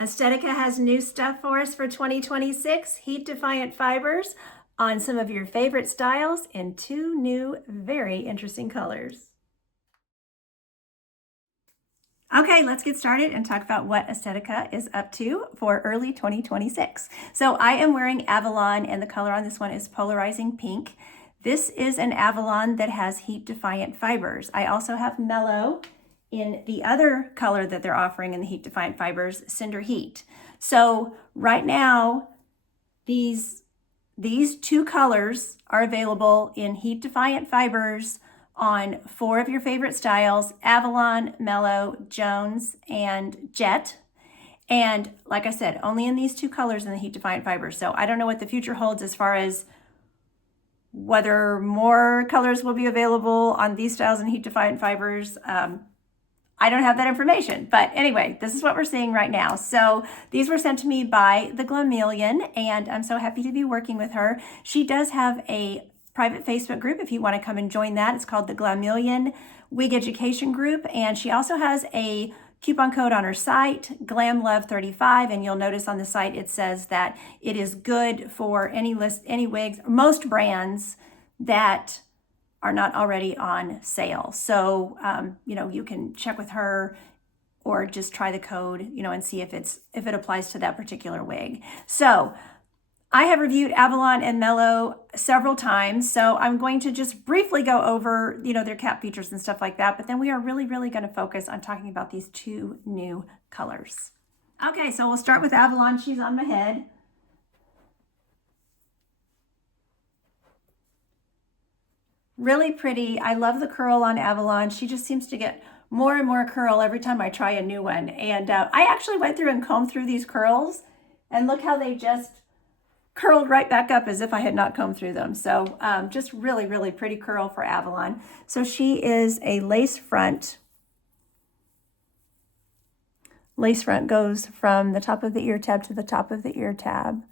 Estetica has new stuff for us for 2026, heat-defiant fibers on some of your favorite styles in 2 new, very interesting colors. Okay, let's get started and talk about what Estetica is up to for early 2026. So I am wearing Avalon, and the color on this one is Polarizing Pink. This is an Avalon that has heat-defiant fibers. I also have Mellow in the other color that they're offering in the heat-defiant fibers, Cinder Heat. So right now, these 2 colors are available in heat-defiant fibers on 4 of your favorite styles: Avalon, Mellow, Jones, and Jet. And like I said, only in these 2 colors in the heat-defiant fibers. So I don't know what the future holds as far as whether more colors will be available on these styles in heat-defiant fibers. I don't have that information, but anyway, this is what we're seeing right now. So these were sent to me by the Glameleon, and I'm so happy to be working with her. She does have a private Facebook group if you want to come and join that. It's called the Glameleon Wig Education Group, and she also has a coupon code on her site, GlamLove35, and you'll notice on the site it says that it is good for any wigs, most brands that are not already on sale. So, you can check with her or just try the code, and see if it applies to that particular wig. So I have reviewed Avalon and Mellow several times, so I'm going to just briefly go over, their cap features and stuff like that, but then we are really, really going to focus on talking about these 2 new colors. Okay, so we'll start with Avalon. She's on my head. Really pretty. I love the curl on Avalon. She just seems to get more and more curl every time I try a new one. And I actually went through and combed through these curls, and look how they just curled right back up as if I had not combed through them. So just really, really pretty curl for Avalon. So she is a lace front. Lace front goes from the top of the ear tab to the top of the ear tab.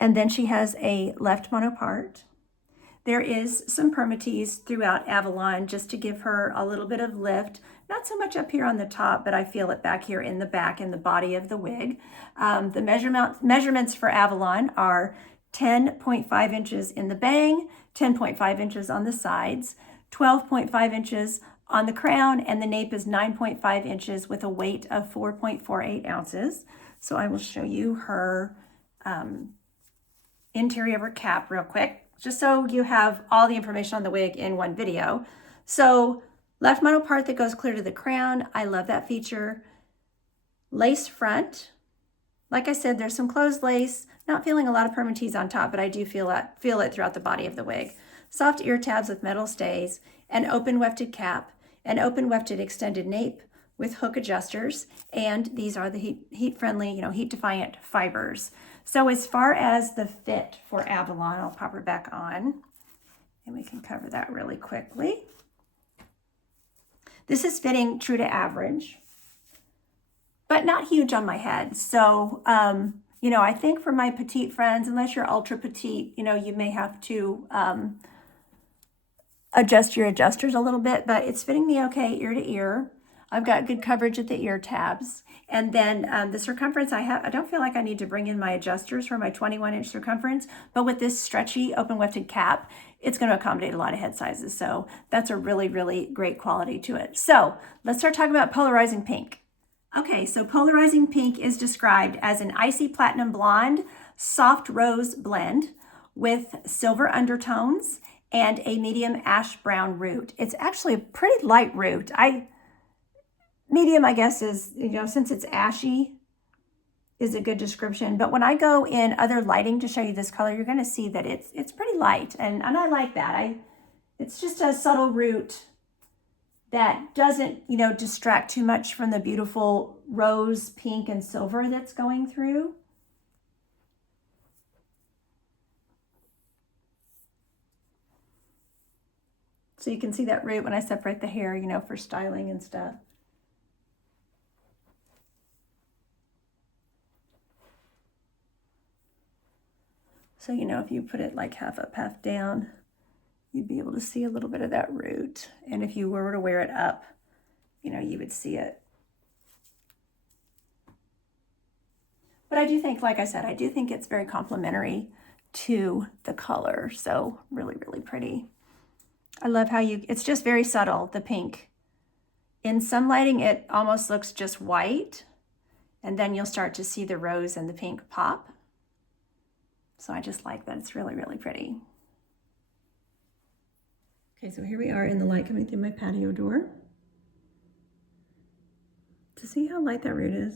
And then she has a left monopart. There is some permatease throughout Avalon just to give her a little bit of lift. Not so much up here on the top, but I feel it back here in the back, in the body of the wig. The measurements for Avalon are 10.5 inches in the bang, 10.5 inches on the sides, 12.5 inches on the crown, and the nape is 9.5 inches with a weight of 4.48 ounces. So I will show you her interior of her cap real quick, just so you have all the information on the wig in one video. So left monopart that goes clear to the crown. I love that feature. Lace front. Like I said, there's some closed lace. Not feeling a lot of permatease on top, but I do feel it throughout the body of the wig. Soft ear tabs with metal stays, an open wefted cap, an open wefted extended nape with hook adjusters, and these are the heat-friendly, heat-defiant fibers. So as far as the fit for Avalon, I'll pop her back on, and we can cover that really quickly. This is fitting true to average, but not huge on my head. So, I think for my petite friends, unless you're ultra petite, you may have to adjust your adjusters a little bit, but it's fitting me okay ear to ear. I've got good coverage at the ear tabs. And then the circumference I don't feel like I need to bring in my adjusters for my 21-inch circumference, but with this stretchy open wefted cap, it's going to accommodate a lot of head sizes. So that's a really, really great quality to it. So let's start talking about Polarizing Pink. Okay, so Polarizing Pink is described as an icy platinum blonde, soft rose blend with silver undertones and a medium ash brown root. It's actually a pretty light root. Medium, I guess, is, since it's ashy, is a good description. But when I go in other lighting to show you this color, you're going to see that it's pretty light. And I like that. It's just a subtle root that doesn't, distract too much from the beautiful rose, pink, and silver that's going through. So you can see that root when I separate the hair, for styling and stuff. So, if you put it like half up, half down, you'd be able to see a little bit of that root. And if you were to wear it up, you would see it. I do think, like I said, I do think it's very complementary to the color. So really, really pretty. I love how it's just very subtle, the pink. In some lighting, it almost looks just white, and then you'll start to see the rose and the pink pop. So I just like that. It's really, really pretty. Okay, so here we are in the light coming through my patio door. To see how light that root is.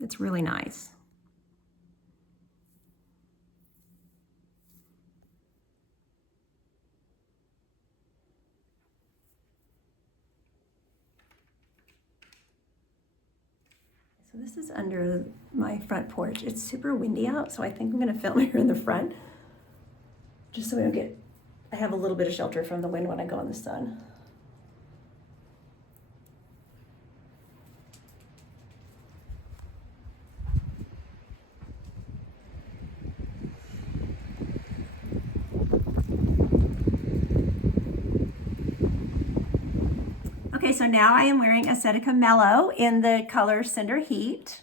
It's really nice. So this is under my front porch. It's super windy out, so I think I'm gonna film here in the front, just so we don't I have a little bit of shelter from the wind when I go in the sun. Okay, so now I am wearing Estetica Mellow in the color Cinder Heat.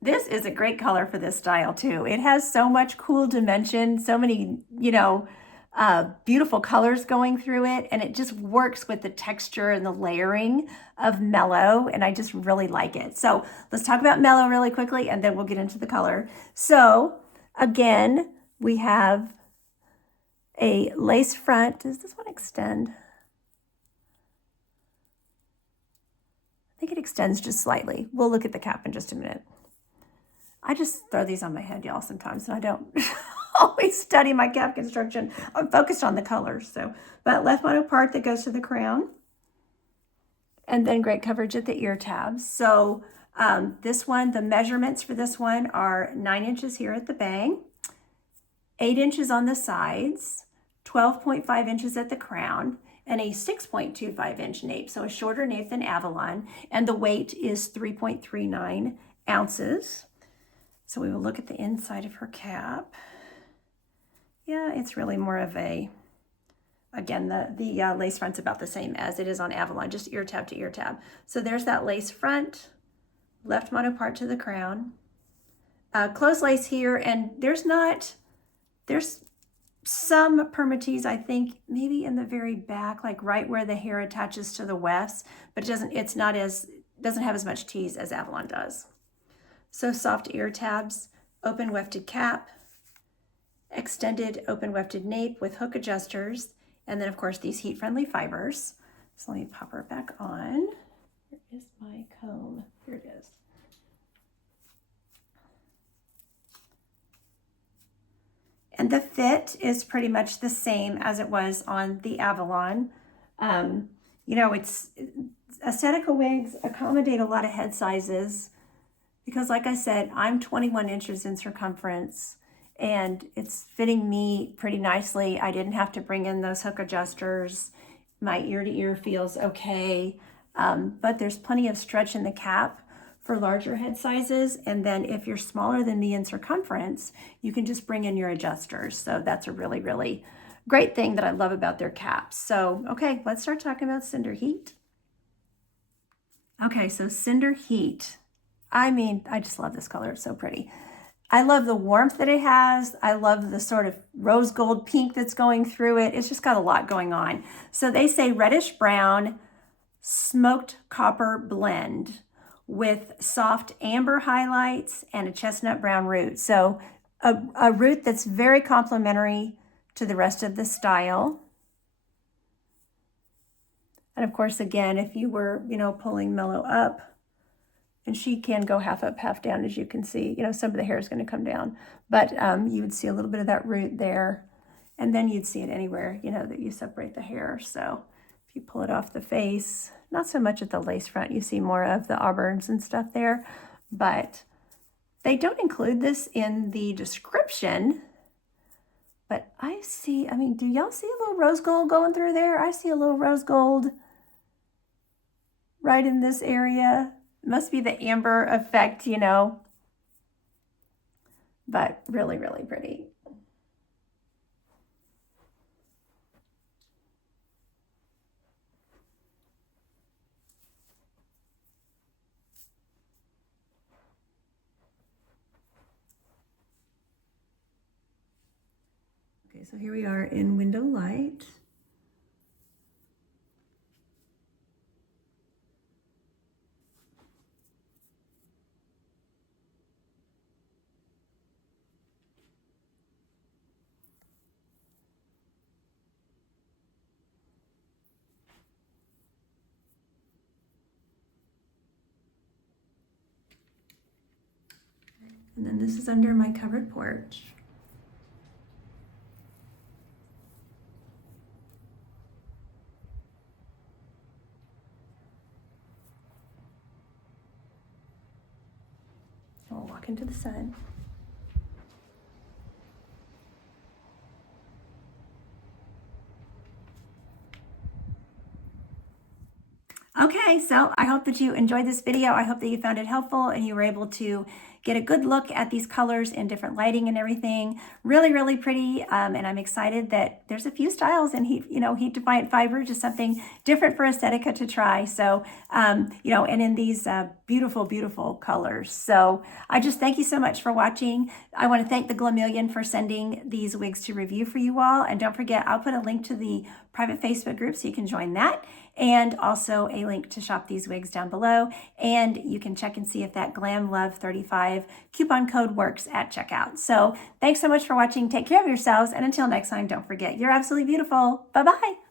This is a great color for this style too. It has so much cool dimension, so many, beautiful colors going through it, and it just works with the texture and the layering of Mellow, and I just really like it. So let's talk about Mellow really quickly, and then we'll get into the color. So again, we have a lace front. Does this one extend? I think it extends just slightly. We'll look at the cap in just a minute. I just throw these on my head, y'all, sometimes, and I don't always study my cap construction. I'm focused on the colors. But left mono part that goes to the crown, and then great coverage at the ear tabs. So this one, the measurements for this one are 9 inches here at the bang, 8 inches on the sides, 12.5 inches at the crown, and a 6.25 inch nape, so a shorter nape than Avalon, and the weight is 3.39 ounces. So we will look at the inside of her cap. Yeah, it's really more of again, the lace front's about the same as it is on Avalon, just ear tab to ear tab. So there's that lace front, left mono part to the crown, closed lace here, and there's some permatease, I think, maybe in the very back, like right where the hair attaches to the wefts, but it doesn't have as much tease as Avalon does. So soft ear tabs, open wefted cap, extended open wefted nape with hook adjusters, and then of course these heat-friendly fibers. So let me pop her back on. Here is my comb. Here it is. And the fit is pretty much the same as it was on the Avalon. Estetica wigs accommodate a lot of head sizes because, like I said, I'm 21 inches in circumference and it's fitting me pretty nicely. I didn't have to bring in those hook adjusters. My ear to ear feels okay, but there's plenty of stretch in the cap for larger head sizes. And then if you're smaller than me in circumference, you can just bring in your adjusters. So that's a really, really great thing that I love about their caps. So, okay, let's start talking about Cinder Heat. Okay, so Cinder Heat. I mean, I just love this color. It's so pretty. I love the warmth that it has. I love the sort of rose gold pink that's going through it. It's just got a lot going on. So they say reddish brown, smoked copper blend with soft amber highlights and a chestnut brown root. So a root that's very complementary to the rest of the style. And of course, again, if you were, pulling Mellow up, and she can go half up, half down, as you can see, some of the hair is going to come down, but you would see a little bit of that root there, and then you'd see it anywhere, that you separate the hair. So if you pull it off the face, not so much at the lace front, you see more of the auburns and stuff there, but they don't include this in the description. But do y'all see a little rose gold going through there? I see a little rose gold right in this area. It must be the amber effect, but really, really pretty. Okay, so here we are in window light. And then this is under my covered porch. We'll walk into the sun. Okay, so I hope that you enjoyed this video. I hope that you found it helpful and you were able to get a good look at these colors in different lighting and everything. Really, really pretty. And I'm excited that there's a feat styles in heat defiant fiber, just something different for Estetica to try. So, and in these beautiful, beautiful colors. So I just thank you so much for watching. I want to thank the Glameleon for sending these wigs to review for you all. And don't forget, I'll put a link to the private Facebook group so you can join that, and also a link to shop these wigs down below. And you can check and see if that GlamLove35 coupon code works at checkout. So thanks so much for watching. Take care of yourselves. And until next time, don't forget, you're absolutely beautiful. Bye-bye.